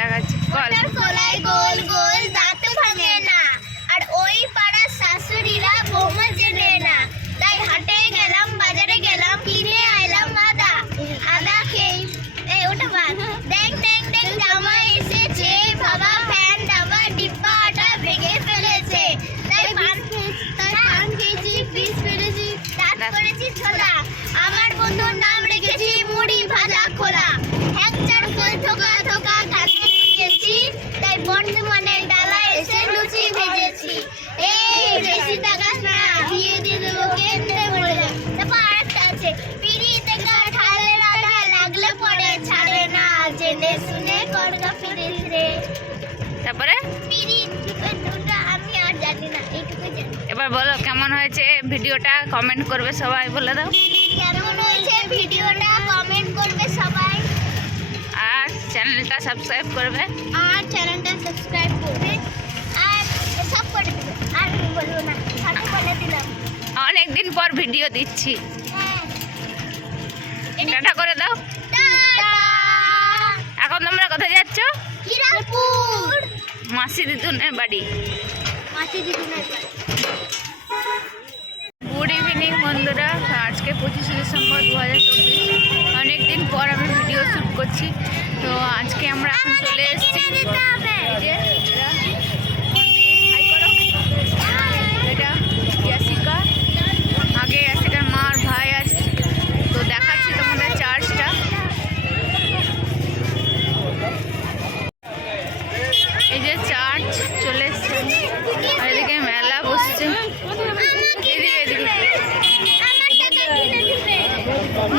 দেখাচ্ছি। কলাই গোল গোল দাঁত ভাঙে না, আর ওই পাড়ার শাশুড়িরা বৌমা জেনে না। তাই হাটে গেলাম, বাজারে গেলাম, কিনে আইলাম আদা। আদা খেয়ে ওটা বাদ। দেখ দেখ দেখ জামা এসেছে, বাবা ফ্যান ডাবা ডিব্বা আটা ভেঙে ফেলেছে। তাই পান খেয়েছি, পিস ফেলেছি, দাঁত করেছি ছোলা। আমার বন্ধুর নাম রেখেছি মুড়ি ভাজা খোলা। হ্যাংচার ফুল থোকা থোকা কাঁদতে গিয়েছি, তাই বর্ধমানের ডালা এসে লুচি ভেজেছি। এই বেশি টাকা না, বিয়ে দিয়ে দেবো, কেন্দ্রে মরে যায়। তারপর আরেকটা আছে, পিড়িতে কাঠালে রাধা লাগলে পরে ছাড়ে না, জেনে শুনে করগা ফিরিস রে। তারপরে পিড়ি দুটা আমি আর জানি না, এইটুকু জানি। এবার বলো কেমন হয়েছে ভিডিওটা, কমেন্ট করবে সবাই, বলে দাও। কেমন হয়েছে ভিডিওটা কমেন্ট করবে সবাই, আর চ্যানেলটা সাবস্ক্রাইব করবে, আর চ্যানেলটা সাবস্ক্রাইব করবে, আর সব করে দিবে। আর বলবো না, সব বলে দিলাম। অনেকদিন পর ভিডিও দিচ্ছি। হ্যাঁ, টাটা করে দাও। টাটা। এখন তোমরা কোথায় যাচ্ছ? হিরাপুর, মাসি দিদুনের বাড়ি। মাসি দিদিনের বাড়ি। গুড ইভিনিং বন্ধুরা, আজকে 25শে ডিসেম্বর 2024। অনেকদিন পর আমি ভিডিও শ্যুট করছি। তো আজকে আমরা এখন চলে এসেছি, এই যে এরা, হাই করো, এটা ইয়াসিকা, আগে ইয়াসিকার মা আর ভাই আছে। তো দেখাচ্ছি তোমাদের চার্চটা। এই যে চার্চ চলে এসছে, আর এদিকে মেলা বসছে।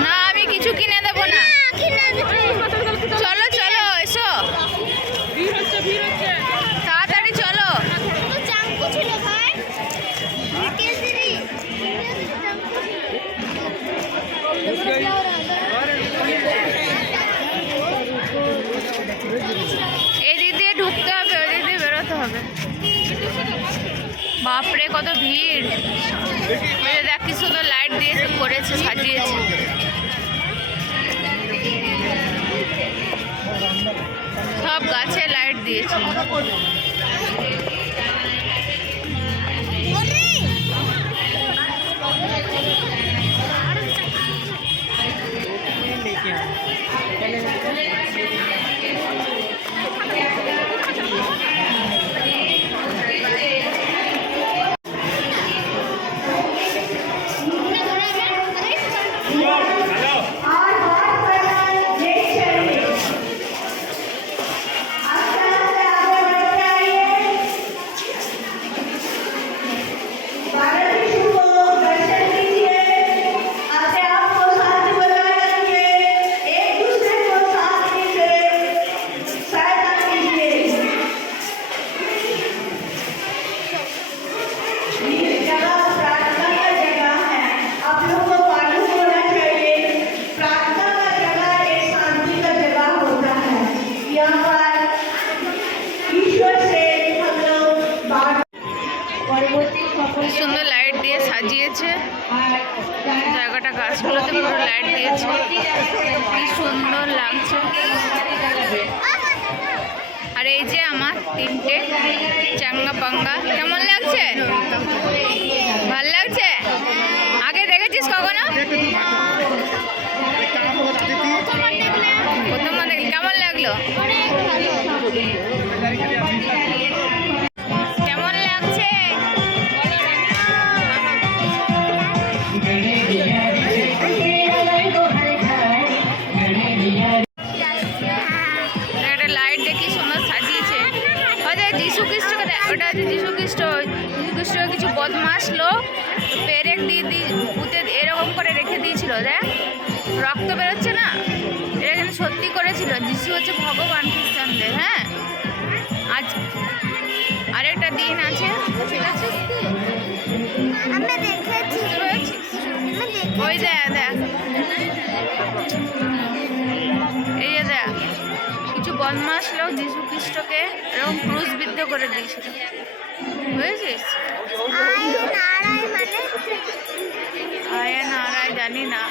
না আমি কিছু কিনে দেবো না, চলো চলো এসো, তাড়াতাড়ি চলো। এদিক দিয়ে ঢুকতে হবে, ওই দিক দিয়ে বেরোতে হবে। বাপরে কত ভিড়! ওই যে দেখ কি সুন্দর লাইট দিয়ে করেছে, সাজিয়েছে। সব গাছে লাইট দিয়েছে। সুন্দর লাইট দিয়ে সাজিয়েছে জায়গাটা, গাছগুলোতে পুরো লাইট দিয়েছে, কি সুন্দর লাগছে। আর এই যে আমার তিনটে চাঙ্গা পাঙ্গা, কেমন লাগছে? ভাল লাগছে? আগে দেখেছিস কখনো? প্রথমবার দেখলি, কেমন লাগলো? কেমন লাগছে? একটা লাইট দেখি সুন্দর সাজিয়েছে। যীশু খ্রিস্টকে, ওটা হচ্ছে যীশু খ্রিস্ট। যীশু খ্রিস্ট কিছু বদমাস লোক পেরেক দিয়ে পুঁতে এরকম করে রেখে দিয়েছিল, দেখ রক্ত বেরোচ্ছে না, এটা কিন্তু সত্যি করেছিল। যীশু হচ্ছে ভগবান খ্রিস্টানদের। হ্যাঁ, আজ আরেকটা দিন আছে, ঠিক আছে? ওই দেখ দেখ, এই যে দেখ কিছু বদমাস লোক যীশু খ্রিস্টকে এরকম ক্রুশবিদ্ধ করে দিয়েছিল, বুঝেছিস? আয় নারায় জানি না।